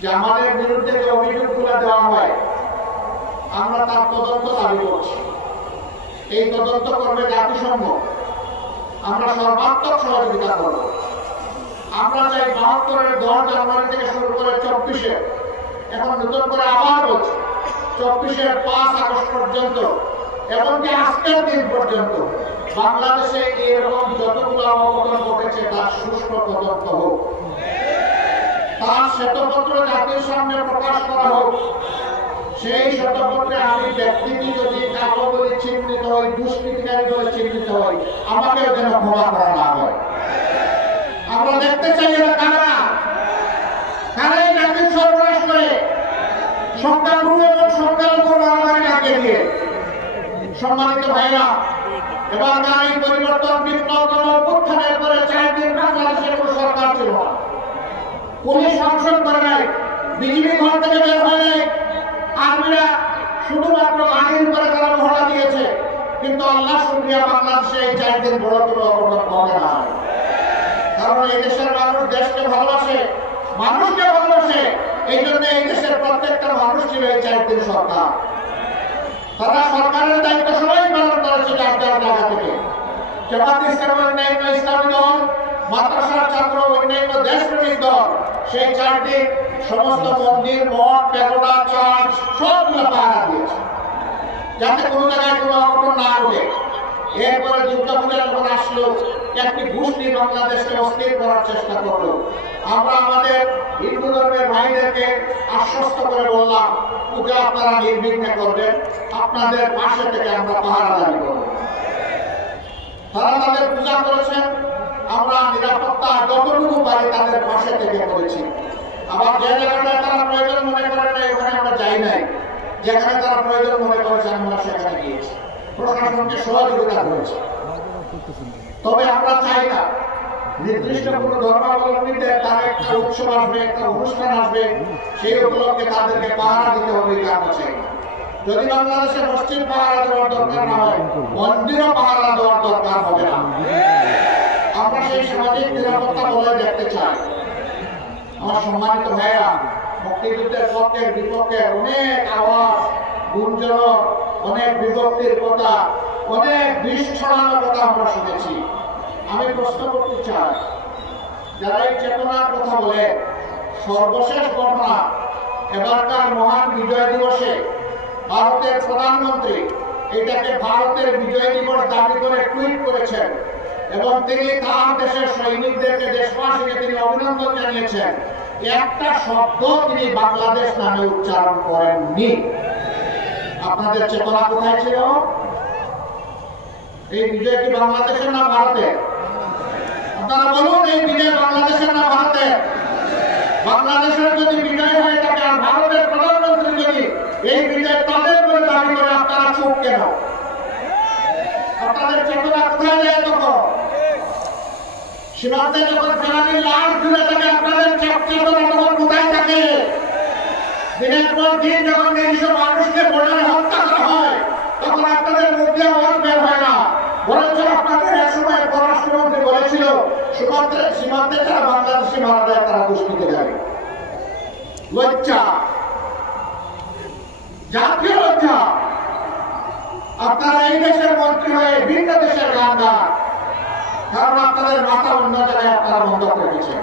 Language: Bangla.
যে আমাদের বিরুদ্ধে যে অভিযোগগুলো দেওয়া হয় আমরা তার তদন্ত দাবি করছি। এই তদন্ত করবে জাতিসংঘ, আমরা সর্বাত্মক সহযোগিতা করব। আমরা চাই ৭২-এর ১০ জানুয়ারি থেকে শুরু করে ২৪-এ, এখন নতুন করে আবার বলছি ২৪-এর ৫ আগস্ট পর্যন্ত, এমনকি আজকের দিন পর্যন্ত বাংলাদেশে এরকম যতগুলো অবদান ঘটেছে তার সুষ্ঠু তদন্ত হোক, তার শ্বেতপত্র জাতির সামনে প্রকাশ করা হোক। সেই শ্বেতপত্রে আমি ব্যক্তিটি যদি কালো বলে চিহ্নিত হই, দুষ্কৃতিকারী বলে চিহ্নিত হই, আমাকে যেন ক্ষমা করা না হয়। আমরা দেখতে চাই এরা কারা, কারাই জাতির সর্বনাশ করে সংখ্যাগুরু এবং সংখ্যালঘু মারামারি দিয়ে। সম্মানিত ভাইরা, এবার এই পরিবর্তন বিপ্লব অভ্যুত্থানের পরে ৪ দিন বাংলাদেশে কোনো সরকার ছিল না, পুলিশ শাসন করে নাই, বিজিবি ঘর থেকে বের হয় নাই, আর্মিরা শুধুমাত্র আইন করে তারা মহড়া দিয়েছে। কিন্তু আল্লাহ শুকরিয়া, বাংলাদেশে এই ৪ দিন বড় কোনো অবদান ঘটে না। কারণ এই দেশের মানুষ দেশকে ভালোবাসে, মানুষকে ভালোবাসে। এই জন্য এই দেশের প্রত্যেকটা মানুষ ছিল এই ৪ দিন সরকার। তারা সরকারের দায়িত্ব সবাই পালন করেছে যার যার জায়গা থেকে। জামাত ইসলামের অন্যান্য ইসলামী দল, মাদ্রাসার ছাত্র, অন্যান্য দেশপ্রেমিক দল সেই ৪ দিন সমস্ত মন্দির, মঠ, প্যাগোডা, চার্চ সবগুলো পাহারা দিয়েছে যাতে কোনো জায়গায় কোনো অঘটন না ঘটে। এরপরে দুর্গাপূজা যখন আসলো, একটি গোষ্ঠী বাংলাদেশকে অস্থির করার চেষ্টা করলো। আমরা আমাদের হিন্দু ধর্মের ভাইদেরকে আশ্বস্ত করে বললাম, পূজা আপনারা নির্বিঘ্নে করবেন, আপনাদের পাশে থেকে আমরা পাহারা দাবি করব। তারা তাদের পূজা করেছেন, আমরা নিরাপত্তা যতটুকু পারি তাদের পাশে থেকে করেছি। আবার যে জায়গাটায় তারা প্রয়োজন মনে করেন না, ওখানে আমরা যাই নাই। যেখানে তারা প্রয়োজন মনে করেছেন আমরা সেখানে গিয়েছি, প্রশাসনকে সহযোগিতা করেছি। তবে আমরা চাই না নির্দিষ্ট কোনো ধর্মাবলম্বীদের তার একটা উৎসব আসবে, একটা অনুষ্ঠান আসবে, সেই উপলক্ষে তাদেরকে পাহারা দিতে হবে, এটা আমরা চাই না। যদি বাংলাদেশে মসজিদ পাহারা দেওয়ার দরকার না হয়, মন্দিরও পাহারা দেওয়ার দরকার হবে না। আমরা সেই সামাজিক নিরাপত্তা বজায় দেখতে চাই। আমার সম্মানিত ভাইরা, মুক্তিযুদ্ধের পক্ষের বিপক্ষে অনেক আওয়াজ, গুঞ্জন, অনেক বিভক্তির কথা, অনেক বিষ ছড়ানোর কথা আমরা শুনেছি। আমি প্রশ্ন করতে চাই, যারা এই চেতনার কথা বলে, সর্বশেষ ঘটনা এবারকার মহান বিজয় দিবসে ভারতের প্রধানমন্ত্রী এটাকে ভারতের বিজয় দিবস দাবি করে টুইট করেছেন এবং তিনি তার দেশের সৈনিকদেরকে, দেশবাসীকে তিনি অভিনন্দন জানিয়েছেন। একটা শব্দ তিনি বাংলাদেশ নামে উচ্চারণ করেননি। আপনাদের চেতনা কোথায় ছিল? এই বিজয় কি বাংলাদেশের না ভারতের? আপনারা বলুন, এই বিজয় বাংলাদেশের না ভারতের? বাংলাদেশের যদি বিজয় হয়ে থাকে আর ভারতের প্রধানমন্ত্রী যদি এই বিজয় তাদের বলে দাবি করে, আপনারা চুপ কেন? আপনাদের চেতনা কোথায় যায়? তখন সীমান্তে যখন ফেরানির লাশ জুড়ে থাকে, আপনাদের চেতনা তখন কোথায় থাকে? দিনের পর দিন যখন নিরীহ মানুষকে বর্ডারে হত্যা করা হয়, তখন আপনাদের মধ্যে আওয়াজ বের হয় না। বরঞ্চ আপনাদের এক সময় পররাষ্ট্রমন্ত্রী বলেছিল, সীমান্তে যারা বাংলাদেশি মারা যায় তারা দুষ্কৃতি যাবে। লজ্জা, জাতীয় লজ্জা। আপনারা এই দেশের মন্ত্রী হয়ে ভিন্ন দেশের গান গান, কারণ আপনাদের মাথা অন্য জায়গায় আপনারা বন্ধ করে দিয়েছেন।